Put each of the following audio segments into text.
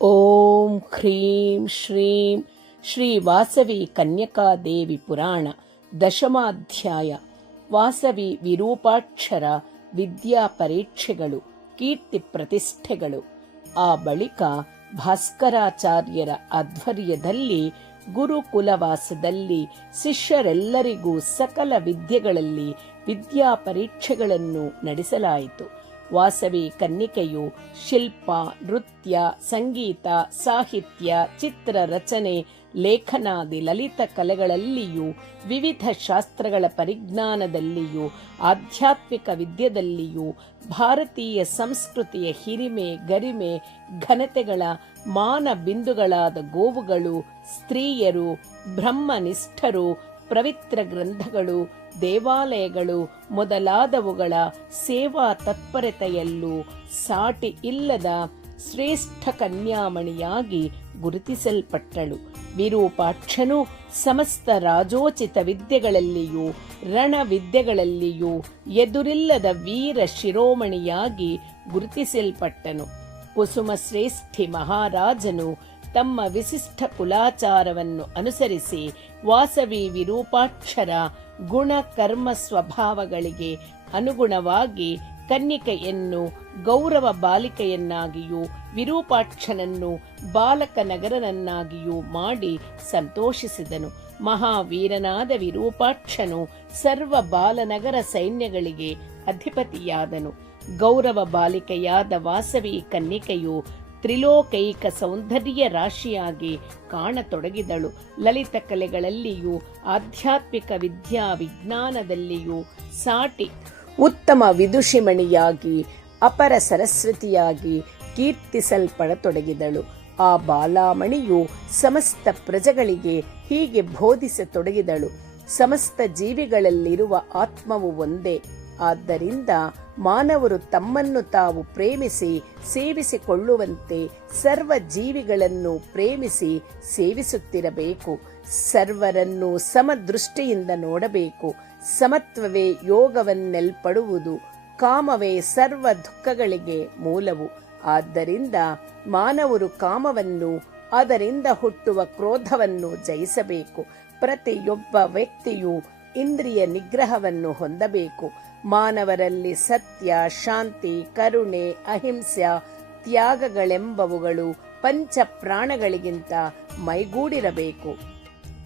ಓಂ ಹ್ರೀಂ ಶ್ರೀಂ ಶ್ರೀ ವಾಸವಿ ಕನ್ಯಕಾದೇವಿ ಪುರಾಣ ದಶಮಾಧ್ಯಾಯ. ವಾಸವಿ ವಿರೂಪಾಕ್ಷರ ವಿದ್ಯಾ ಪರೀಕ್ಷೆಗಳು, ಕೀರ್ತಿ ಪ್ರತಿಷ್ಠೆಗಳು. ಆ ಬಳಿಕ ಭಾಸ್ಕರಾಚಾರ್ಯರ ಆಧ್ವರ್ಯದಲ್ಲಿ ಗುರುಕುಲವಾಸದಲ್ಲಿ ಶಿಷ್ಯರೆಲ್ಲರಿಗೂ ಸಕಲ ವಿದ್ಯೆಗಳಲ್ಲಿ ವಿದ್ಯಾ ಪರೀಕ್ಷೆಗಳನ್ನು ನಡೆಸಲಾಯಿತು. ವಾಸವಿ ಕನ್ನಿಕೆಯು ಶಿಲ್ಪ, ನೃತ್ಯ, ಸಂಗೀತ, ಸಾಹಿತ್ಯ, ಚಿತ್ರ ರಚನೆ, ಲೇಖನಾದಿ ಲಲಿತ ಕಲೆಗಳಲ್ಲಿಯೂ ವಿವಿಧ ಶಾಸ್ತ್ರಗಳ ಪರಿಜ್ಞಾನದಲ್ಲಿಯೂ ಆಧ್ಯಾತ್ಮಿಕ ವಿದ್ಯೆಯಲ್ಲಿಯೂ ಭಾರತೀಯ ಸಂಸ್ಕೃತಿಯ ಹಿರಿಮೆ, ಗರಿಮೆ, ಘನತೆಗಳ ಮಾನ ಬಿಂದುಗಳಾದ ಗೋವುಗಳು, ಸ್ತ್ರೀಯರು, ಬ್ರಹ್ಮನಿಷ್ಠರು, ಪವಿತ್ರ ಗ್ರಂಥಗಳು, ದೇವಾಲಯಗಳು ಮೊದಲಾದವುಗಳ ಸೇವಾ ತತ್ಪರತೆಯಲ್ಲೂ ಸಾಟಿ ಇಲ್ಲದ ಶ್ರೇಷ್ಠ ಕನ್ಯಾಮಣಿಯಾಗಿ ಗುರುತಿಸಲ್ಪಟ್ಟಳು. ವಿರೂಪಾಕ್ಷನು ಸಮಸ್ತ ರಾಜೋಚಿತ ವಿದ್ಯೆಗಳಲ್ಲಿಯೂ ರಣವಿದ್ಯೆಗಳಲ್ಲಿಯೂ ಎದುರಿಲ್ಲದ ವೀರ ಶಿರೋಮಣಿಯಾಗಿ ಗುರುತಿಸಲ್ಪಟ್ಟನು. ಕುಸುಮಶ್ರೇಷ್ಠಿ ಮಹಾರಾಜನು ತಮ್ಮ ವಿಶಿಷ್ಟ ಕುಲಾಚಾರವನ್ನು ಅನುಸರಿಸಿ ವಾಸವಿ ವಿರೂಪಾಕ್ಷರ ಗುಣ ಕರ್ಮ ಸ್ವಭಾವಗಳಿಗೆ ಅನುಗುಣವಾಗಿ ಕನ್ನಿಕೆಯನ್ನು ಗೌರವ ಬಾಲಿಕೆಯನ್ನಾಗಿಯೂ ವಿರೂಪಾಕ್ಷನನ್ನು ಬಾಲಕ ನಗರನನ್ನಾಗಿಯೂ ಮಾಡಿ ಸಂತೋಷಿಸಿದನು. ಮಹಾವೀರನಾದ ವಿರೂಪಾಕ್ಷನು ಸರ್ವ ಬಾಲನಗರ ಸೈನ್ಯಗಳಿಗೆ ಅಧಿಪತಿಯಾದನು. ಗೌರವ ಬಾಲಿಕೆಯಾದ ವಾಸವಿ ಕನ್ನಿಕೆಯು ತ್ರಿಲೋಕೈಕ ಸೌಂದರ್ಯ ರಾಶಿಯಾಗಿ ಕಾಣತೊಡಗಿದಳು. ಲಲಿತ ಕಲೆಗಳಲ್ಲಿಯೂ ಆಧ್ಯಾತ್ಮಿಕ ವಿದ್ಯಾ ವಿಜ್ಞಾನದಲ್ಲಿಯೂ ಸಾಟಿ ಉತ್ತಮ ವಿದುಷಿಮಣಿಯಾಗಿ ಅಪರ ಸರಸ್ವತಿಯಾಗಿ ಕೀರ್ತಿಸಲ್ಪಡತೊಡಗಿದಳು. ಆ ಬಾಲಾಮಣಿಯು ಸಮಸ್ತ ಪ್ರಜೆಗಳಿಗೆ ಹೀಗೆ ಬೋಧಿಸತೊಡಗಿದಳು: ಸಮಸ್ತ ಜೀವಿಗಳಲ್ಲಿರುವ ಆತ್ಮವು ಒಂದೇ. ಆದ್ದರಿಂದ ಮಾನವರು ತಮ್ಮನ್ನು ತಾವು ಪ್ರೇಮಿಸಿ ಸೇವಿಸಿಕೊಳ್ಳುವಂತೆ ಸರ್ವ ಜೀವಿಗಳನ್ನು ಪ್ರೇಮಿಸಿ ಸೇವಿಸುತ್ತಿರಬೇಕು. ಸರ್ವರನ್ನು ಸಮದೃಷ್ಟಿಯಿಂದ ನೋಡಬೇಕು. ಸಮತ್ವವೇ ಯೋಗವನ್ನೆಲ್ಪಡುವುದು. ಕಾಮವೇ ಸರ್ವ ದುಃಖಗಳಿಗೆ ಮೂಲವು. ಆದ್ದರಿಂದ ಮಾನವರು ಕಾಮವನ್ನು, ಅದರಿಂದ ಹುಟ್ಟುವ ಕ್ರೋಧವನ್ನು ಜಯಿಸಬೇಕು. ಪ್ರತಿಯೊಬ್ಬ ವ್ಯಕ್ತಿಯು ಇಂದ್ರಿಯ ನಿಗ್ರಹವನ್ನು ಹೊಂದಬೇಕು. ಮಾನವರಲ್ಲಿ ಸತ್ಯ, ಶಾಂತಿ, ಕರುಣೆ, ಅಹಿಂಸೆ, ತ್ಯಾಗಗಳೆಂಬವುಗಳು ಪಂಚ ಪ್ರಾಣಗಳಿಗಿಂತ ಮೈಗೂಡಿರಬೇಕು.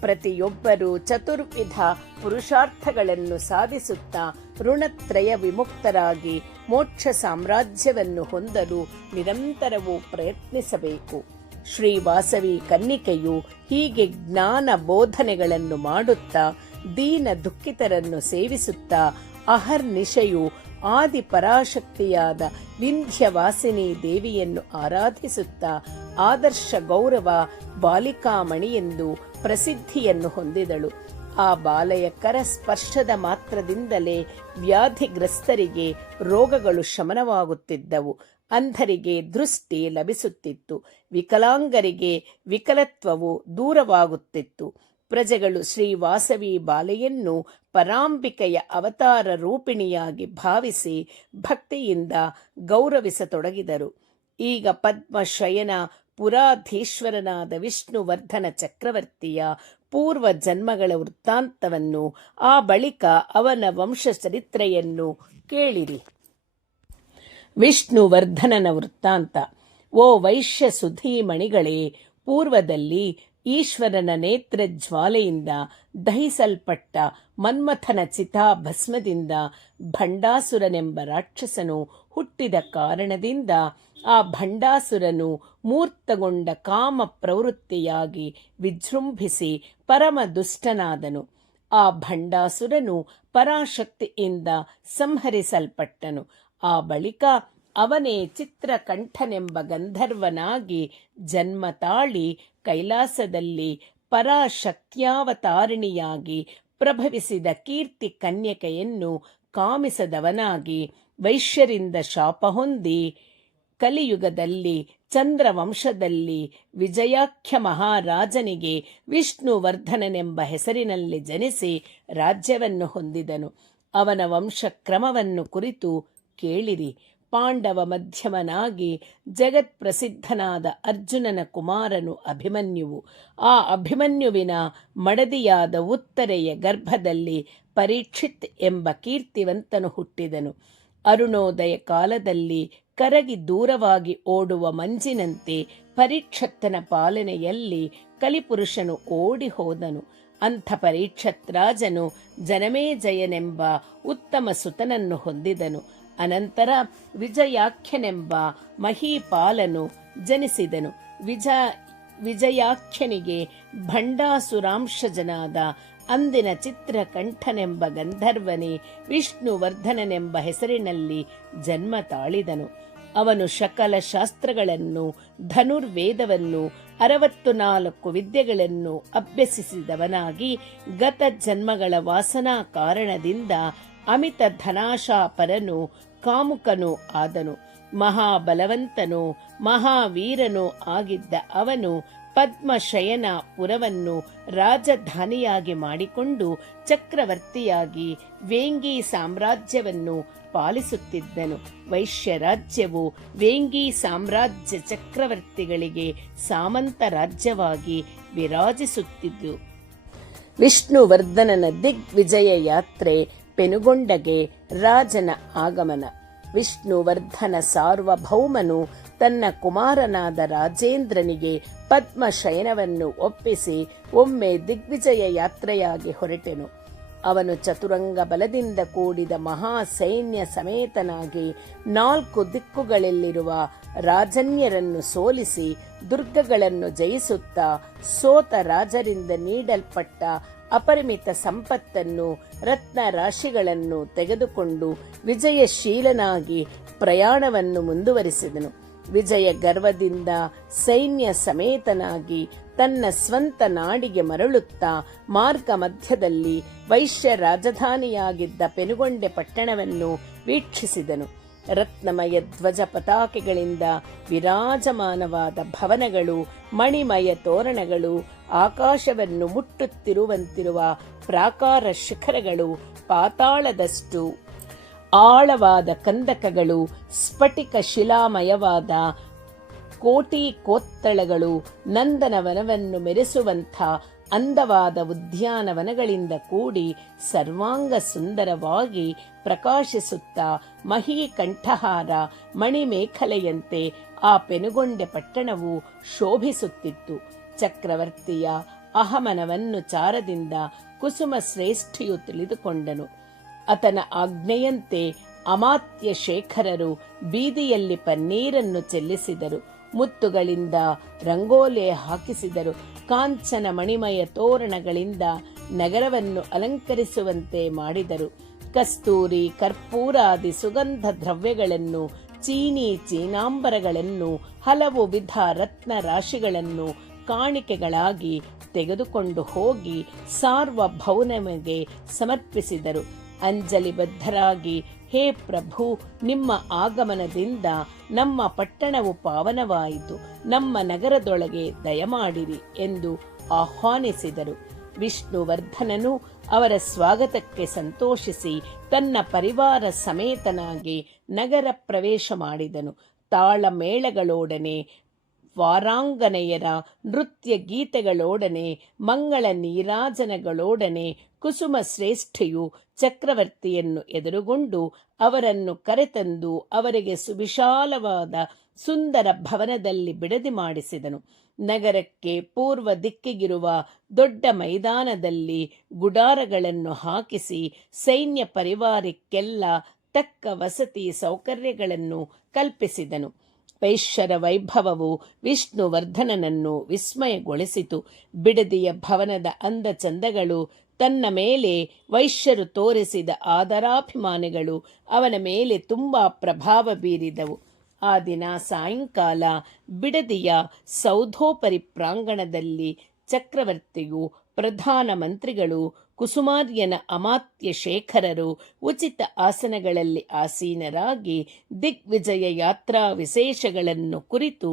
ಪ್ರತಿಯೊಬ್ಬರೂ ಚತುರ್ವಿಧ ಪುರುಷಾರ್ಥಗಳನ್ನು ಸಾಧಿಸುತ್ತಾ ಋಣತ್ರಯ ವಿಮುಕ್ತರಾಗಿ ಮೋಕ್ಷ ಸಾಮ್ರಾಜ್ಯವನ್ನು ಹೊಂದಲು ನಿರಂತರವೂ ಪ್ರಯತ್ನಿಸಬೇಕು. ಶ್ರೀ ವಾಸವಿ ಕನ್ನಿಕೆಯು ಹೀಗೆ ಜ್ಞಾನ ಬೋಧನೆಗಳನ್ನು ಮಾಡುತ್ತಾ ದೀನ ದುಃಖಿತರನ್ನು ಸೇವಿಸುತ್ತಾ ಅಹರ್ನಿಶೆಯು ಆದಿ ಪರಾಶಕ್ತಿಯಾದ ವಿಂಧ್ಯವಾಸಿನಿ ದೇವಿಯನ್ನು ಆರಾಧಿಸುತ್ತಾ ಆದರ್ಶ ಗೌರವ ಬಾಲಿಕಾಮಣಿಯೆಂದು ಪ್ರಸಿದ್ಧಿಯನ್ನು ಹೊಂದಿದಳು. ಆ ಬಾಲಯಕರ ಸ್ಪರ್ಶದ ಮಾತ್ರದಿಂದಲೇ ವ್ಯಾಧಿಗ್ರಸ್ತರಿಗೆ ರೋಗಗಳು ಶಮನವಾಗುತ್ತಿದ್ದವು. ಅಂಧರಿಗೆ ದೃಷ್ಟಿ ಲಭಿಸುತ್ತಿತ್ತು. ವಿಕಲಾಂಗರಿಗೆ ವಿಕಲತ್ವವು ದೂರವಾಗುತ್ತಿತ್ತು. ಪ್ರಜೆಗಳು ಶ್ರೀ ವಾಸವಿ ಬಾಲೆಯನ್ನು ಪರಾಂಬಿಕೆಯ ಅವತಾರ ರೂಪಿಣಿಯಾಗಿ ಭಾವಿಸಿ ಭಕ್ತಿಯಿಂದ ಗೌರವಿಸತೊಡಗಿದರು. ಈಗ ಪದ್ಮಶಯನ ಪುರಾಧೀಶ್ವರನಾದ ವಿಷ್ಣುವರ್ಧನ ಚಕ್ರವರ್ತಿಯ ಪೂರ್ವ ಜನ್ಮಗಳ ವೃತ್ತಾಂತವನ್ನು, ಆ ಬಳಿಕ ಅವನ ವಂಶ ಚರಿತ್ರೆಯನ್ನು ಕೇಳಿರಿ. ವಿಷ್ಣುವರ್ಧನನ ವೃತ್ತಾಂತ. ಓ ವೈಶ್ಯ ಸುಧೀಮಣಿಗಳೇ, ಪೂರ್ವದಲ್ಲಿ ಈಶ್ವರನ ನೇತ್ರ ಜ್ವಾಲೆಯಿಂದ ದಹಿಸಲ್ಪಟ್ಟ ಮನ್ಮಥನ ಚಿತಾಭಸ್ಮದಿಂದ ಭಂಡಾಸುರನೆಂಬ ರಾಕ್ಷಸನು ಹುಟ್ಟಿದ ಕಾರಣದಿಂದ ಆ ಭಂಡಾಸುರನು ಮೂರ್ತಗೊಂಡ ಕಾಮ ಪ್ರವೃತ್ತಿಯಾಗಿ ವಿಜೃಂಭಿಸಿ ಪರಮ ದುಷ್ಟನಾದನು. ಆ ಭಂಡಾಸುರನು ಪರಾಶಕ್ತಿಯಿಂದ ಸಂಹರಿಸಲ್ಪಟ್ಟನು. ಆ ಬಳಿಕ ಅವನೇ ಚಿತ್ರಕಂಠನೆಂಬ ಗಂಧರ್ವನಾಗಿ ಜನ್ಮ ತಾಳಿ ಕೈಲಾಸದಲ್ಲಿ ಪರಾಶಕ್ತ್ಯಾವತಾರಿಣಿಯಾಗಿ ಪ್ರಭವಿಸಿದ ಕೀರ್ತಿ ಕನ್ಯಕೆಯನ್ನು ಕಾಮಿಸದವನಾಗಿ ವೈಶ್ಯರಿಂದ ಶಾಪ ಹೊಂದಿ ಕಲಿಯುಗದಲ್ಲಿ ಚಂದ್ರವಂಶದಲ್ಲಿ ವಿಜಯಾಖ್ಯ ಮಹಾರಾಜನಿಗೆ ವಿಷ್ಣುವರ್ಧನನೆಂಬ ಹೆಸರಿನಲ್ಲಿ ಜನಿಸಿ ರಾಜ್ಯವನ್ನು ಹೊಂದಿದನು. ಅವನ ವಂಶಕ್ರಮವನ್ನು ಕುರಿತು ಕೇಳಿರಿ. ಪಾಂಡವ ಮಧ್ಯಮನಾಗಿ ಜಗತ್ಪ್ರಸಿದ್ಧನಾದ ಅರ್ಜುನನ ಕುಮಾರನು ಅಭಿಮನ್ಯುವು. ಆ ಅಭಿಮನ್ಯುವಿನ ಮಡದಿಯಾದ ಉತ್ತರೆಯ ಗರ್ಭದಲ್ಲಿ ಪರೀಕ್ಷಿತ್ ಎಂಬ ಕೀರ್ತಿವಂತನು ಹುಟ್ಟಿದನು. ಅರುಣೋದಯ ಕಾಲದಲ್ಲಿ ಕರಗಿ ದೂರವಾಗಿ ಓಡುವ ಮಂಜಿನಂತೆ ಪರೀಕ್ಷತ್ತನ ಪಾಲನೆಯಲ್ಲಿ ಕಲಿಪುರುಷನು ಓಡಿ ಹೋದನು. ಅಂಥ ಪರೀಕ್ಷತ್ ರಾಜನು ಜನಮೇಜಯನೆಂಬ ಉತ್ತಮ ಸುತನನ್ನು ಹೊಂದಿದನು. ಅನಂತರ ವಿಜಯಾಖ್ಯನೆಂಬ ಮಹೀಪಾಲನು ಜನಿಸಿದನು. ವಿಜಯಾಖ್ಯನಿಗೆ ಭಂಡಾಸುರಾಂಶಜನಾದ ಅಂದಿನ ಚಿತ್ರಕಂಠನೆಂಬ ಗಂಧರ್ವನೇ ವಿಷ್ಣುವರ್ಧನನೆಂಬ ಹೆಸರಿನಲ್ಲಿ ಜನ್ಮ ತಾಳಿದನು. ಅವನು ಸಕಲ ಶಾಸ್ತ್ರಗಳನ್ನು, ಧನುರ್ವೇದವನ್ನು, 64 ವಿದ್ಯೆಗಳನ್ನು ಅಭ್ಯಸಿಸಿದವನಾಗಿ ಗತ ಜನ್ಮಗಳ ವಾಸನಾ ಕಾರಣದಿಂದ ಅಮಿತ ಧನಾಶಾಪರನು, ಕಾಮುಕನೂ ಆದನು. ಮಹಾಬಲವಂತನೂ ಮಹಾವೀರನೂ ಆಗಿದ್ದ ಅವನು ಪದ್ಮಶಯನ ಪುರವನ್ನು ರಾಜಧಾನಿಯಾಗಿ ಮಾಡಿಕೊಂಡು ಚಕ್ರವರ್ತಿಯಾಗಿ ವೇಂಗಿ ಸಾಮ್ರಾಜ್ಯವನ್ನು ಪಾಲಿಸುತ್ತಿದ್ದನು. ವೈಶ್ಯ ರಾಜ್ಯವು ವೇಂಗಿ ಸಾಮ್ರಾಜ್ಯ ಚಕ್ರವರ್ತಿಗಳಿಗೆ ಸಾಮಂತ ರಾಜ್ಯವಾಗಿ ವಿರಾಜಿಸುತ್ತಿದ್ದು. ವಿಷ್ಣುವರ್ಧನನ ದಿಗ್ವಿಜಯ ಯಾತ್ರೆ, ಪೆನುಗೊಂಡಗೆ ರಾಜನ ಆಗಮನ. ವಿಷ್ಣುವರ್ಧನ ಸಾರ್ವಭೌಮನು ತನ್ನ ಕುಮಾರನಾದ ರಾಜೇಂದ್ರನಿಗೆ ಪದ್ಮಶಯನವನ್ನು ಒಪ್ಪಿಸಿ ಒಮ್ಮೆ ದಿಗ್ವಿಜಯ ಯಾತ್ರೆಯಾಗಿ ಹೊರಟೆನು. ಅವನು ಚತುರಂಗ ಬಲದಿಂದ ಕೂಡಿದ ಮಹಾ ಸೈನ್ಯ ಸಮೇತನಾಗಿ 4 ದಿಕ್ಕುಗಳಲ್ಲಿರುವ ರಾಜನ್ಯರನ್ನು ಸೋಲಿಸಿ ದುರ್ಗಗಳನ್ನು ಜಯಿಸುತ್ತಾ ಸೋತ ರಾಜರಿಂದ ನೀಡಲ್ಪಟ್ಟ ಅಪರಿಮಿತ ಸಂಪತ್ತನ್ನು, ರತ್ನ ರಾಶಿಗಳನ್ನು ತೆಗೆದುಕೊಂಡು ವಿಜಯಶೀಲನಾಗಿ ಪ್ರಯಾಣವನ್ನು ಮುಂದುವರಿಸಿದನು. ವಿಜಯ ಗರ್ವದಿಂದ ಸೈನ್ಯ ಸಮೇತನಾಗಿ ತನ್ನ ಸ್ವಂತ ನಾಡಿಗೆ ಮರಳುತ್ತಾ ಮಾರ್ಗ ಮಧ್ಯದಲ್ಲಿ ವೈಶ್ಯ ರಾಜಧಾನಿಯಾಗಿದ್ದ ಪೆನುಗೊಂಡೆ ಪಟ್ಟಣವನ್ನು ವೀಕ್ಷಿಸಿದನು. ರತ್ನಮಯ ಧ್ವಜ ಪತಾಕೆಗಳಿಂದ ವಿರಾಜಮಾನವಾದ ಭವನಗಳು, ಮಣಿಮಯ ತೋರಣಗಳು, ಆಕಾಶವನ್ನು ಮುಟ್ಟುತ್ತಿರುವಂತಿರುವ ಪ್ರಾಕಾರ ಶಿಖರಗಳು, ಪಾತಾಳದಷ್ಟು ಆಳವಾದ ಕಂದಕಗಳು, ಸ್ಫಟಿಕ ಶಿಲಾಮಯವಾದ ಕೋಟಿ ಕೋತ್ತಳಗಳು, ನಂದನವನವನ್ನು ಮೆರೆಸುವಂಥ ಅಂದವಾದ ಉದ್ಯಾನವನಗಳಿಂದ ಕೂಡಿ ಸರ್ವಾಂಗ ಸುಂದರವಾಗಿ ಪ್ರಕಾಶಿಸುತ್ತಾ ಮಹೀಕಂಠಹಾರ ಮಣಿಮೇಖಲೆಯಂತೆ ಆ ಪೆನುಗೊಂಡೆ ಪಟ್ಟಣವು ಶೋಭಿಸುತ್ತಿತ್ತು. ಚಕ್ರವರ್ತಿಯ ಅಹಮನವನ್ನು ಚಾರದಿಂದ ಕುಸುಮ ಶ್ರೇಷ್ಠಿಯು ತಿಳಿದುಕೊಂಡನು. ಆತನ ಆಜ್ಞೆಯಂತೆ ಅಮಾತ್ಯ ಶೇಖರರು ಬೀದಿಯಲ್ಲಿ ಪನ್ನೀರನ್ನು ಚೆಲ್ಲಿಸಿದರು, ಮುತ್ತುಗಳಿಂದ ರಂಗೋಲೆ ಹಾಕಿಸಿದರು, ಕಾಂಚನ ಮಣಿಮಯ ತೋರಣಗಳಿಂದ ನಗರವನ್ನು ಅಲಂಕರಿಸುವಂತೆ ಮಾಡಿದರು. ಕಸ್ತೂರಿ, ಕರ್ಪೂರಾದಿ ಸುಗಂಧ ದ್ರವ್ಯಗಳನ್ನು, ಚೀನಾಂಬರಗಳನ್ನು, ಹಲವು ವಿಧ ರತ್ನ ರಾಶಿಗಳನ್ನು ಕಾಣಿಕೆಗಳಾಗಿ ತೆಗೆದುಕೊಂಡು ಹೋಗಿ ಸಾರ್ವಭೌಮನಿಗೆ ಸಮರ್ಪಿಸಿದರು. ಅಂಜಲಿಬದ್ಧರಾಗಿ, ಹೇ ಪ್ರಭು, ನಿಮ್ಮ ಆಗಮನದಿಂದ ನಮ್ಮ ಪಟ್ಟಣವು ಪಾವನವಾಯಿತು, ನಮ್ಮ ನಗರದೊಳಗೆ ದಯಮಾಡಿರಿ ಎಂದು ಆಹ್ವಾನಿಸಿದರು. ವಿಷ್ಣುವರ್ಧನನು ಅವರ ಸ್ವಾಗತಕ್ಕೆ ಸಂತೋಷಿಸಿ ತನ್ನ ಪರಿವಾರ ಸಮೇತನಾಗಿ ನಗರ ಪ್ರವೇಶ ಮಾಡಿದನು. ತಾಳಮೇಳಗಳೊಡನೆ, ವಾರಾಂಗನೆಯರ ನೃತ್ಯ ಗೀತೆಗಳೊಡನೆ, ಮಂಗಳ ನೀರಾಜನಗಳೊಡನೆ ಕುಸುಮ ಶ್ರೇಷ್ಠಿಯು ಚಕ್ರವರ್ತಿಯನ್ನು ಎದುರುಗೊಂಡು ಅವರನ್ನು ಕರೆತಂದು ಅವರಿಗೆ ಸುವಿಶಾಲವಾದ ಸುಂದರ ಭವನದಲ್ಲಿ ಬಿಡದಿ ಮಾಡಿಸಿದನು. ನಗರಕ್ಕೆ ಪೂರ್ವ ದಿಕ್ಕಿಗಿರುವ ದೊಡ್ಡ ಮೈದಾನದಲ್ಲಿ ಗುಡಾರಗಳನ್ನು ಹಾಕಿಸಿ ಸೈನ್ಯ ಪರಿವಾರಕ್ಕೆಲ್ಲ ತಕ್ಕ ವಸತಿ ಸೌಕರ್ಯಗಳನ್ನು ಕಲ್ಪಿಸಿದನು. ವೈಶ್ಯರ ವೈಭವವು ವಿಷ್ಣುವರ್ಧನನನ್ನು ವಿಸ್ಮಯಗೊಳಿಸಿತು. ಬಿಡದಿಯ ಭವನದ ಅಂದ ಚಂದಗಳು, ತನ್ನ ಮೇಲೆ ವೈಶ್ಯರು ತೋರಿಸಿದ ಆದರಾಭಿಮಾನಿಗಳು ಅವನ ಮೇಲೆ ತುಂಬಾ ಪ್ರಭಾವ ಬೀರಿದವು. ಆ ದಿನ ಸಾಯಂಕಾಲ ಬಿಡದಿಯ ಸೌಧೋಪರಿ ಪ್ರಾಂಗಣದಲ್ಲಿ ಚಕ್ರವರ್ತಿಯು, ಪ್ರಧಾನಮಂತ್ರಿಗಳು, ಕುಸುಮಾರ್ಯನ ಅಮಾತ್ಯ ಶೇಖರರು ಉಚಿತ ಆಸನಗಳಲ್ಲಿ ಆಸೀನರಾಗಿ ದಿಗ್ವಿಜಯ ಯಾತ್ರಾ ವಿಶೇಷಗಳನ್ನು ಕುರಿತು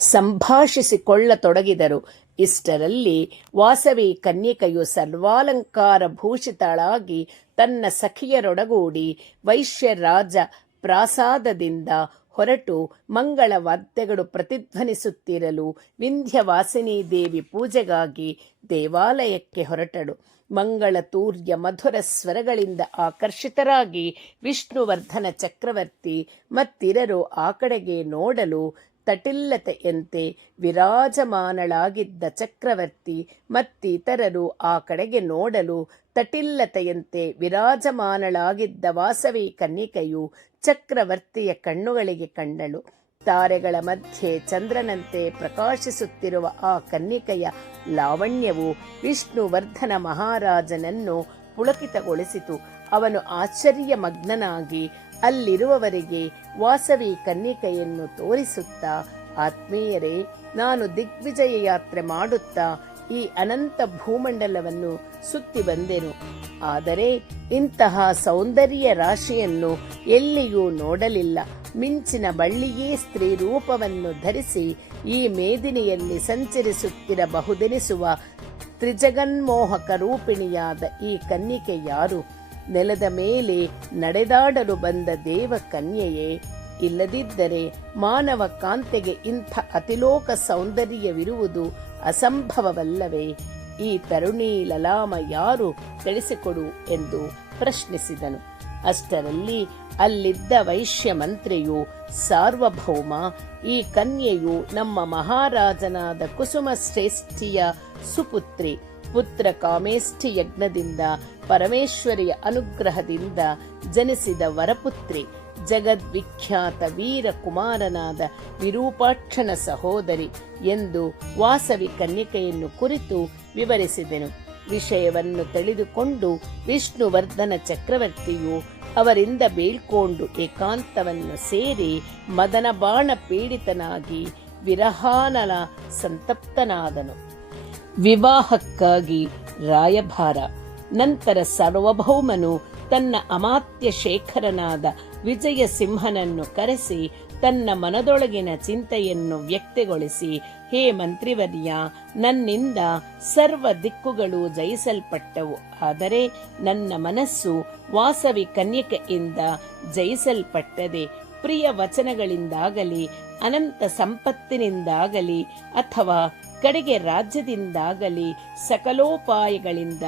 ಸಂಭಾಷಿಸಿಕೊಳ್ಳತೊಡಗಿದರು. ಇಷ್ಟರಲ್ಲಿ ವಾಸವಿ ಕನ್ಯಕೆಯು ಸರ್ವಾಲಂಕಾರ ಭೂಷಿತಳಾಗಿ ತನ್ನ ಸಖಿಯರೊಡಗೂಡಿ ವೈಶ್ಯ ರಾಜ ಪ್ರಾಸಾದದಿಂದ ಹೊರಟು ಮಂಗಳ ವಾದ್ಯಗಳು ಪ್ರತಿಧ್ವನಿಸುತ್ತಿರಲು ವಿಂಧ್ಯವಾಸಿನಿ ದೇವಿ ಪೂಜೆಗಾಗಿ ದೇವಾಲಯಕ್ಕೆ ಹೊರಟಳು. ಮಂಗಳತೂರ್ಯ ಮಧುರ ಸ್ವರಗಳಿಂದ ಆಕರ್ಷಿತರಾಗಿ ವಿಷ್ಣುವರ್ಧನ ಚಕ್ರವರ್ತಿ ಮತ್ತಿರರು ಆ ಕಡೆಗೆ ನೋಡಲು ತಟಿಲ್ಲತೆಯಂತೆ ವಿರಾಜಮಾನಳಾಗಿದ್ದ ಚಕ್ರವರ್ತಿ ಮತ್ತಿತರರು ಆ ಕಡೆಗೆ ನೋಡಲು ತಟಿಲ್ಲತೆಯಂತೆ ವಿರಾಜಮಾನಳಾಗಿದ್ದ ವಾಸವಿ ಕನ್ನಿಕೆಯು ಚಕ್ರವರ್ತಿಯ ಕಣ್ಣುಗಳಿಗೆ ಕಂಡಳು. ತಾರೆಗಳ ಮಧ್ಯೆ ಚಂದ್ರನಂತೆ ಪ್ರಕಾಶಿಸುತ್ತಿರುವ ಆ ಕನ್ನಿಕೆಯ ಲಾವಣ್ಯವು ವಿಷ್ಣುವರ್ಧನ ಮಹಾರಾಜನನ್ನು ಪುಳಕಿತಗೊಳಿಸಿತು. ಅವನು ಆಶ್ಚರ್ಯಮಗ್ನನಾಗಿ ಅಲ್ಲಿರುವವರಿಗೆ ವಾಸವಿ ಕನ್ನಿಕೆಯನ್ನು ತೋರಿಸುತ್ತಾ, ಆತ್ಮೀಯರೇ, ನಾನು ದಿಗ್ವಿಜಯ ಯಾತ್ರೆ ಮಾಡುತ್ತಾ ಈ ಅನಂತ ಭೂಮಂಡಲವನ್ನು ಸುತ್ತಿ ಬಂದೆನು. ಆದರೆ ಇಂತಹ ಸೌಂದರ್ಯ ರಾಶಿಯನ್ನು ಎಲ್ಲಿಯೂ ನೋಡಲಿಲ್ಲ. ಮಿಂಚಿನ ಬಳ್ಳಿಯೇ ಸ್ತ್ರೀ ರೂಪವನ್ನು ಧರಿಸಿ ಈ ಮೇದಿನಿಯಲ್ಲಿ ಸಂಚರಿಸುತ್ತಿರಬಹುದೆನಿಸುವ ತ್ರಿಜಗನ್ಮೋಹಕ ರೂಪಿಣಿಯಾದ ಈ ಕನ್ನಿಕೆ ಯಾರು? ನೆಲದ ಮೇಲೆ ನಡೆದಾಡಲು ಬಂದ ದೇವ ಕನ್ಯೆಯೇ? ಇಲ್ಲದಿದ್ದರೆ ಮಾನವ ಕಾಂತೆಗೆ ಇಂಥ ಅತಿಲೋಕ ಸೌಂದರ್ಯವಿರುವುದು ಅಸಂಭವವಲ್ಲವೇ? ಈ ತರುಣಿ ಲಲಾಮ ಯಾರು, ತಿಳಿಸಿಕೊಡು ಎಂದು ಪ್ರಶ್ನಿಸಿದನು. ಅಷ್ಟರಲ್ಲಿ ಅಲ್ಲಿದ್ದ ವೈಶ್ಯ ಮಂತ್ರಿಯು, ಸಾರ್ವಭೌಮ, ಈ ಕನ್ಯೆಯು ನಮ್ಮ ಮಹಾರಾಜನಾದ ಕುಸುಮ ಶ್ರೇಷ್ಠಿಯ ಸುಪುತ್ರಿ. ಪುತ್ರ ಕಾಮೇಷ್ಠಿ ಯಜ್ಞದಿಂದ ಪರಮೇಶ್ವರಿಯ ಅನುಗ್ರಹದಿಂದ ಜನಿಸಿದ ವರಪುತ್ರಿ. ಜಗದ್ವಿಖ್ಯಾತ ವೀರ ಕುಮಾರನಾದ ವಿರೂಪಾಕ್ಷನ ಸಹೋದರಿ ಎಂದು ವಾಸವಿ ಕನ್ನಿಕೆಯನ್ನು ಕುರಿತು ವಿವರಿಸಿದೆನು. ವಿಷಯವನ್ನು ತಿಳಿದುಕೊಂಡು ವಿಷ್ಣುವರ್ಧನ ಚಕ್ರವರ್ತಿಯು ಅವರಿಂದ ಬೀಳ್ಕೊಂಡು ಏಕಾಂತವನ್ನು ಸೇರಿ ಮದನ ಬಾಣ ಪೀಡಿತನಾಗಿ ವಿರಹಾನಲ ಸಂತಪ್ತನಾದನು. ವಿವಾಹಕ್ಕಾಗಿ ರಾಯಭಾರ. ನಂತರ ಸಾರ್ವಭೌಮನು ತನ್ನ ಅಮಾತ್ಯ ಶೇಖರನಾದ ವಿಜಯ ಸಿಂಹನನ್ನು ಕರೆಸಿ ತನ್ನ ಮನದೊಳಗಿನ ಚಿಂತೆಯನ್ನು ವ್ಯಕ್ತಗೊಳಿಸಿ, ಹೇ ಮಂತ್ರಿವರ್ಯ, ನನ್ನಿಂದ ಸರ್ವ ದಿಕ್ಕುಗಳು ಜಯಿಸಲ್ಪಟ್ಟವು. ಆದರೆ ನನ್ನ ಮನಸ್ಸು ವಾಸವಿ ಕನ್ಯಕೆಯಿಂದ ಜಯಿಸಲ್ಪಟ್ಟದೆ. ಪ್ರಿಯ ವಚನಗಳಿಂದಾಗಲಿ, ಅನಂತ ಸಂಪತ್ತಿನಿಂದಾಗಲಿ, ಅಥವಾ ಕಡೆಗೆ ರಾಜ್ಯದಿಂದಾಗಲಿ, ಸಕಲೋಪಾಯಗಳಿಂದ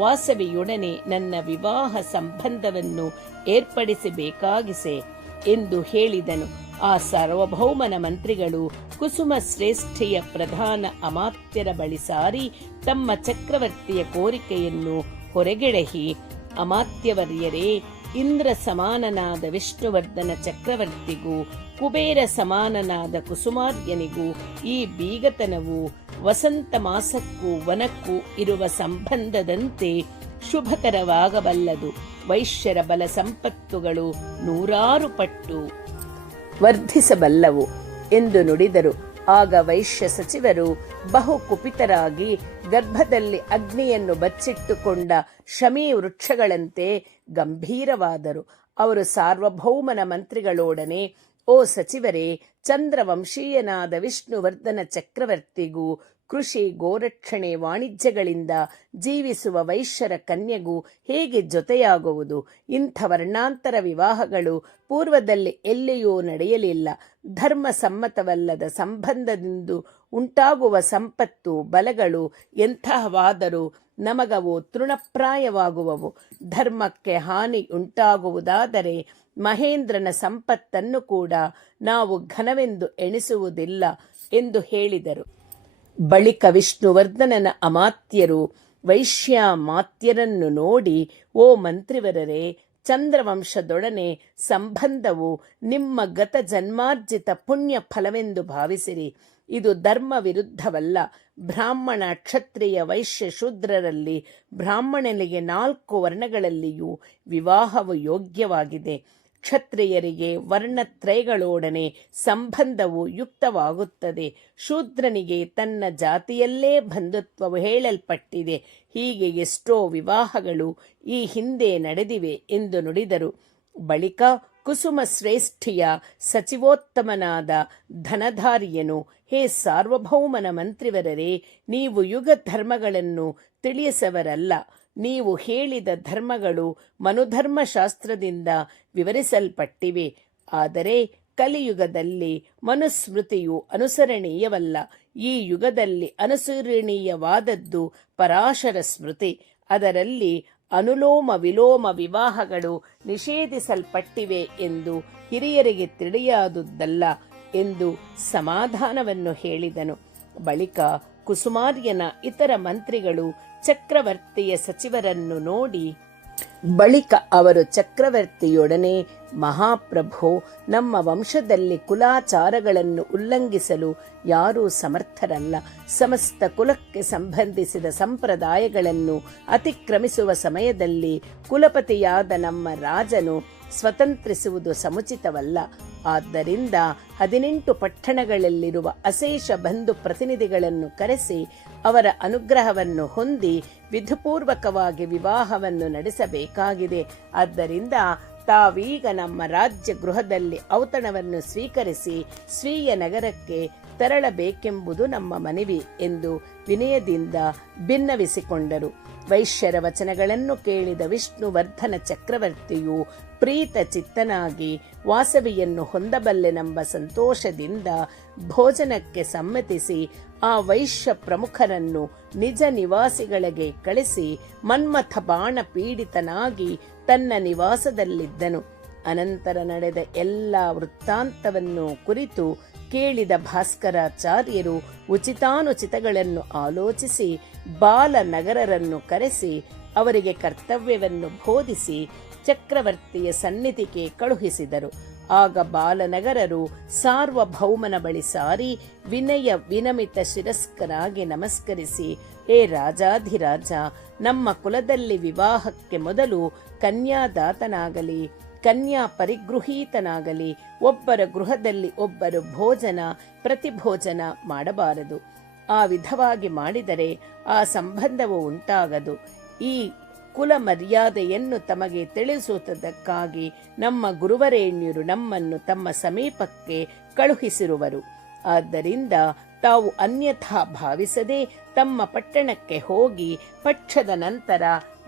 ವಾಸವಿಯೊಡನೆ ನನ್ನ ವಿವಾಹ ಸಂಬಂಧವನ್ನು ಏರ್ಪಡಿಸಬೇಕಾಗಿಸೆ ಎಂದು ಹೇಳಿದನು. ಆ ಸಾರ್ವಭೌಮನ ಮಂತ್ರಿಗಳು ಕುಸುಮ ಶ್ರೇಷ್ಠಿಯ ಪ್ರಧಾನ ಅಮಾತ್ಯರ ಬಳಿ ಸಾರಿ ತಮ್ಮ ಚಕ್ರವರ್ತಿಯ ಕೋರಿಕೆಯನ್ನು ಹೊರಗೆಡಹಿ, ಅಮಾತ್ಯವರ್ಯರೇ, ಇಂದ್ರ ಸಮಾನನಾದ ವಿಷ್ಣುವರ್ಧನ ಚಕ್ರವರ್ತಿಗೂ ಕುಬೇರ ಸಮಾನನಾದ ಕುಸುಮಾರ್ಯನಿಗೂ ಈ ಬೀಗತನವು ವಸಂತ ಮಾಸಕ್ಕೂ ವನಕ್ಕೂ ಇರುವ ಸಂಬಂಧದಂತೆ ಶುಭಕರವಾಗಬಲ್ಲದು. ವೈಶ್ಯರ ಬಲ ಸಂಪತ್ತುಗಳು 100 ಪಟ್ಟು ವರ್ಧಿಸಬಲ್ಲವು ಎಂದು ನುಡಿದರು. ಆಗ ವೈಶ್ಯ ಸಚಿವರು ಬಹು ಕುಪಿತರಾಗಿ ಗರ್ಭದಲ್ಲಿ ಅಗ್ನಿಯನ್ನು ಬಚ್ಚಿಟ್ಟುಕೊಂಡ ಶಮೀ ವೃಕ್ಷಗಳಂತೆ ಗಂಭೀರವಾದರು. ಅವರು ಸಾರ್ವಭೌಮನ ಮಂತ್ರಿಗಳೊಡನೆ, ಓ ಸಚಿವರೇ, ಚಂದ್ರವಂಶೀಯನಾದ ವಿಷ್ಣುವರ್ಧನ ಚಕ್ರವರ್ತಿಗೂ ಕೃಷಿ, ಗೋರಕ್ಷಣೆ, ವಾಣಿಜ್ಯಗಳಿಂದ ಜೀವಿಸುವ ವೈಶ್ಯರ ಕನ್ಯೆಗೂ ಹೇಗೆ ಜೊತೆಯಾಗುವುದು? ಇಂಥ ವರ್ಣಾಂತರ ವಿವಾಹಗಳು ಪೂರ್ವದಲ್ಲಿ ಎಲ್ಲಿಯೂ ನಡೆಯಲಿಲ್ಲ. ಧರ್ಮ ಸಮ್ಮತವಲ್ಲದ ಸಂಬಂಧದಿಂದ ಉಂಟಾಗುವ ಸಂಪತ್ತು, ಬಲಗಳು ಎಂತಹವಾದರೂ ನಮಗವು ತೃಣಪ್ರಾಯವಾಗುವವು. ಧರ್ಮಕ್ಕೆ ಹಾನಿ ಉಂಟಾಗುವುದಾದರೆ ಮಹೇಂದ್ರನ ಸಂಪತ್ತನ್ನು ಕೂಡ ನಾವು ಘನವೆಂದು ಎಣಿಸುವುದಿಲ್ಲ ಎಂದು ಹೇಳಿದರು. ಬಳಿಕ ವಿಷ್ಣುವರ್ಧನನ ಅಮಾತ್ಯರು ವೈಶ್ಯಾಮಾತ್ಯರನ್ನು ನೋಡಿ, ಓ ಮಂತ್ರಿವರರೇ, ಚಂದ್ರವಂಶದೊಡನೆ ಸಂಬಂಧವು ನಿಮ್ಮ ಗತ ಜನ್ಮಾರ್ಜಿತ ಪುಣ್ಯ ಫಲವೆಂದು ಭಾವಿಸಿರಿ. ಇದು ಧರ್ಮ ವಿರುದ್ಧವಲ್ಲ. ಬ್ರಾಹ್ಮಣ, ಕ್ಷತ್ರಿಯ, ವೈಶ್ಯ, ಶೂದ್ರರಲ್ಲಿ ಬ್ರಾಹ್ಮಣನಿಗೆ 4 ವರ್ಣಗಳಲ್ಲಿಯೂ ವಿವಾಹವು ಯೋಗ್ಯವಾಗಿದೆ. ಕ್ಷತ್ರಿಯರಿಗೆ ವರ್ಣತ್ರಯಗಳೊಡನೆ ಸಂಬಂಧವು ಯುಕ್ತವಾಗುತ್ತದೆ. ಶೂದ್ರನಿಗೆ ತನ್ನ ಜಾತಿಯಲ್ಲೇ ಬಂಧುತ್ವವು ಹೇಳಲ್ಪಟ್ಟಿದೆ. ಹೀಗೆ ಎಷ್ಟೋ ವಿವಾಹಗಳು ಈ ಹಿಂದೆ ನಡೆದಿವೆ ಎಂದು ನುಡಿದರು. ಬಳಿಕ ಕುಸುಮ ಶ್ರೇಷ್ಠಿಯ ಸಚಿವೋತ್ತಮನಾದ ಧನಧಾರಿಯನು, ಹೇ ಸಾರ್ವಭೌಮನ ಮಂತ್ರಿವರರೇ, ನೀವು ಯುಗ ಧರ್ಮಗಳನ್ನು ತಿಳಿಸವರಲ್ಲ. ನೀವು ಹೇಳಿದ ಧರ್ಮಗಳು ಮನುಧರ್ಮಶಾಸ್ತ್ರದಿಂದ ವಿವರಿಸಲ್ಪಟ್ಟಿವೆ. ಆದರೆ ಕಲಿಯುಗದಲ್ಲಿ ಮನುಸ್ಮೃತಿಯು ಅನುಸರಣೀಯವಲ್ಲ. ಈ ಯುಗದಲ್ಲಿ ಅನುಸರಣೀಯವಾದದ್ದು ಪರಾಶರ ಸ್ಮೃತಿ. ಅದರಲ್ಲಿ ಅನುಲೋಮ ವಿಲೋಮ ವಿವಾಹಗಳು ನಿಷೇಧಿಸಲ್ಪಟ್ಟಿವೆ ಎಂದು ಹಿರಿಯರಿಗೆ ತಿಳಿಯಾದುದಲ್ಲ ಎಂದು ಸಮಾಧಾನವನ್ನು ಹೇಳಿದನು. ಬಳಿಕ ಕುಸುಮಾರ್ಯನ ಇತರ ಮಂತ್ರಿಗಳು ಚಕ್ರವರ್ತಿಯ ಸಚಿವರನ್ನು ನೋಡಿ, ಬಳಿಕ ಅವರು ಚಕ್ರವರ್ತಿಯೊಡನೆ, ಮಹಾಪ್ರಭೋ, ನಮ್ಮ ವಂಶದಲ್ಲಿ ಕುಲಾಚಾರಗಳನ್ನು ಉಲ್ಲಂಘಿಸಲು ಯಾರೂ ಸಮರ್ಥರಲ್ಲ. ಸಮಸ್ತ ಕುಲಕ್ಕೆ ಸಂಬಂಧಿಸಿದ ಸಂಪ್ರದಾಯಗಳನ್ನು ಅತಿಕ್ರಮಿಸುವ ಸಮಯದಲ್ಲಿ ಕುಲಪತಿಯಾದ ನಮ್ಮ ರಾಜನು ಸ್ವತಂತ್ರಿಸುವುದು ಸಮುಚಿತವಲ್ಲ. ಆದ್ದರಿಂದ 18 ಪಟ್ಟಣಗಳಲ್ಲಿರುವ ಅಶೇಷ ಬಂಧು ಪ್ರತಿನಿಧಿಗಳನ್ನು ಕರೆಸಿ ಅವರ ಅನುಗ್ರಹವನ್ನು ಹೊಂದಿ ವಿಧಿಪೂರ್ವಕವಾಗಿ ವಿವಾಹವನ್ನು ನಡೆಸಬೇಕಾಗಿದೆ. ಆದ್ದರಿಂದ ತಾವೀಗ ನಮ್ಮ ರಾಜ್ಯ ಗೃಹದಲ್ಲಿ ಔತಣವನ್ನು ಸ್ವೀಕರಿಸಿ ಸ್ವೀಯ ನಗರಕ್ಕೆ ತೆರಳಬೇಕೆಂಬುದು ನಮ್ಮ ಮನವಿ ಎಂದು ವಿನಯದಿಂದ ಭಿನ್ನವಿಸಿಕೊಂಡರು. ವೈಶ್ಯರ ವಚನಗಳನ್ನು ಕೇಳಿದ ವಿಷ್ಣುವರ್ಧನ ಚಕ್ರವರ್ತಿಯು ಪ್ರೀತ ಚಿತ್ತನಾಗಿ ವಾಸವಿಯನ್ನು ಹೊಂದಬಲ್ಲೆನೆಂಬ ಸಂತೋಷದಿಂದ ಭೋಜನಕ್ಕೆ ಸಮ್ಮತಿಸಿ ಆ ವೈಶ್ಯ ಪ್ರಮುಖರನ್ನು ನಿಜ ನಿವಾಸಿಗಳಿಗೆ ಕಳಿಸಿ ಮನ್ಮಥ ಬಾಣ ಪೀಡಿತನಾಗಿ ತನ್ನ ನಿವಾಸದಲ್ಲಿದ್ದನು. ಅನಂತರ ನಡೆದ ಎಲ್ಲ ವೃತ್ತಾಂತವನ್ನು ಕುರಿತು ಕೇಳಿದ ಭಾಸ್ಕರಾಚಾರ್ಯರು ಉಚಿತಾನುಚಿತಗಳನ್ನು ಆಲೋಚಿಸಿ ಬಾಲನಗರರನ್ನು ಕರೆಸಿ ಅವರಿಗೆ ಕರ್ತವ್ಯವನ್ನು ಬೋಧಿಸಿ ಚಕ್ರವರ್ತಿಯ ಸನ್ನಿಧಿಗೆ ಕಳುಹಿಸಿದರು. ಆಗ ಬಾಲನಗರರು ಸಾರ್ವಭೌಮನ ಬಳಿ ಸಾರಿ ವಿನಯ ವಿನಮಿತ ಶಿರಸ್ಕರಾಗಿ ನಮಸ್ಕರಿಸಿ, ಹೇ ರಾಜಾಧಿರಾಜ, ನಮ್ಮ ಕುಲದಲ್ಲಿ ವಿವಾಹಕ್ಕೆ ಮೊದಲು ಕನ್ಯಾದಾತನಾಗಲಿ ಕನ್ಯಾ ಪರಿಗೃಹೀತನಾಗಲಿ ಒಬ್ಬರ ಗೃಹದಲ್ಲಿ ಒಬ್ಬರು ಭೋಜನ ಪ್ರತಿಭೋಜನ ಮಾಡಬಾರದು. ಆ ವಿಧವಾಗಿ ಮಾಡಿದರೆ ಆ ಸಂಬಂಧವು ಉಂಟಾಗದು. ಈ ಕುಲ ಮರ್ಯಾದೆಯನ್ನು ತಮಗೆ ತಿಳಿಸುವುದಕ್ಕಾಗಿ ನಮ್ಮ ಗುರುವರೇಣ್ಯರು ನಮ್ಮನ್ನು ತಮ್ಮ ಸಮೀಪಕ್ಕೆ ಕಳುಹಿಸಿರುವರು. ಆದ್ದರಿಂದ ತಾವು ಅನ್ಯಥಾ ಭಾವಿಸದೆ ತಮ್ಮ ಪಟ್ಟಣಕ್ಕೆ ಹೋಗಿ ಪಕ್ಷದ ನಂತರ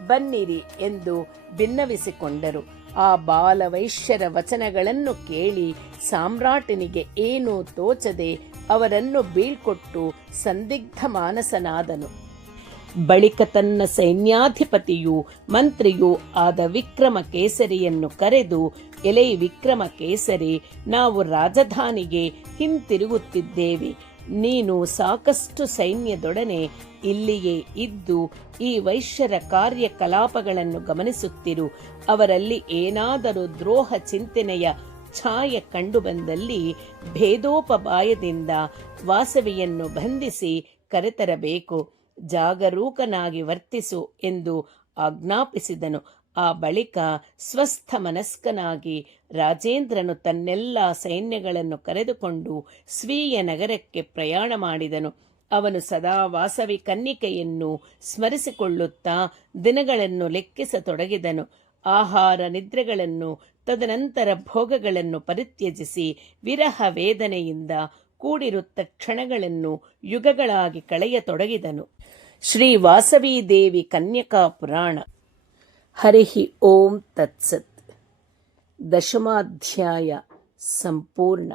ಬನ್ನಿರಿ ಎಂದು ಭಿನ್ನವಿಸಿಕೊಂಡರು. ಆ ಬಾಲವೈಶ್ಯರ ವಚನಗಳನ್ನು ಕೇಳಿ ಸಾಮ್ರಾಟನಿಗೆ ಏನೂ ತೋಚದೆ ಅವರನ್ನು ಬೀಳ್ಕೊಟ್ಟು ಸಂದಿಗ್ಧ ಮಾನಸನಾದನು. ಬಳಿಕ ತನ್ನ ಸೈನ್ಯಾಧಿಪತಿಯೂ ಮಂತ್ರಿಯೂ ಆದ ವಿಕ್ರಮ ಕೇಸರಿಯನ್ನು ಕರೆದು, ಎಲೈ ವಿಕ್ರಮ ಕೇಸರಿ, ನಾವು ರಾಜಧಾನಿಗೆ ಹಿಂತಿರುಗುತ್ತಿದ್ದೇವೆ. ನೀನು ಸಾಕಷ್ಟು ಸೈನ್ಯದೊಡನೆ ಇಲ್ಲಿಯೇ ಇದ್ದು ಈ ವೈಶ್ಯರ ಕಾರ್ಯಕಲಾಪಗಳನ್ನು ಗಮನಿಸುತ್ತಿರು. ಅವರಲ್ಲಿ ಏನಾದರೂ ದ್ರೋಹ ಚಿಂತನೆಯ ಛಾಯೆ ಕಂಡುಬಂದಲ್ಲಿ ಭೇದೋಪಾಯದಿಂದ ವಾಸವಿಯನ್ನು ಬಂಧಿಸಿ ಕರೆತರಬೇಕು. ಜಾಗರೂಕನಾಗಿ ವರ್ತಿಸು ಎಂದು ಆಜ್ಞಾಪಿಸಿದನು. ಆ ಬಳಿಕ ಸ್ವಸ್ಥ ಮನಸ್ಕನಾಗಿ ರಾಜೇಂದ್ರನು ತನ್ನೆಲ್ಲ ಸೈನ್ಯಗಳನ್ನು ಕರೆದುಕೊಂಡು ಸ್ವೀಯ ನಗರಕ್ಕೆ ಪ್ರಯಾಣ ಮಾಡಿದನು. ಅವನು ಸದಾ ವಾಸವಿ ಕನ್ನಿಕೆಯನ್ನು ಸ್ಮರಿಸಿಕೊಳ್ಳುತ್ತಾ ದಿನಗಳನ್ನು ಲೆಕ್ಕಿಸತೊಡಗಿದನು. ಆಹಾರ ನಿದ್ರೆಗಳನ್ನು ತದನಂತರ ಭೋಗಗಳನ್ನು ಪರಿತ್ಯಜಿಸಿ ವಿರಹ ವೇದನೆಯಿಂದ ಕೂಡಿರುತ್ತ ಕ್ಷಣಗಳನ್ನು ಯುಗಗಳಾಗಿ ಕಳೆಯತೊಡಗಿದನು. ಶ್ರೀ ವಾಸವಿ ದೇವಿ ಕನ್ಯಕಾ ಪುರಾಣ. ಹರಿ ಓಂ ತತ್ಸತ್. 10ಮ ಅಧ್ಯಾಯ ಸಂಪೂರ್ಣ.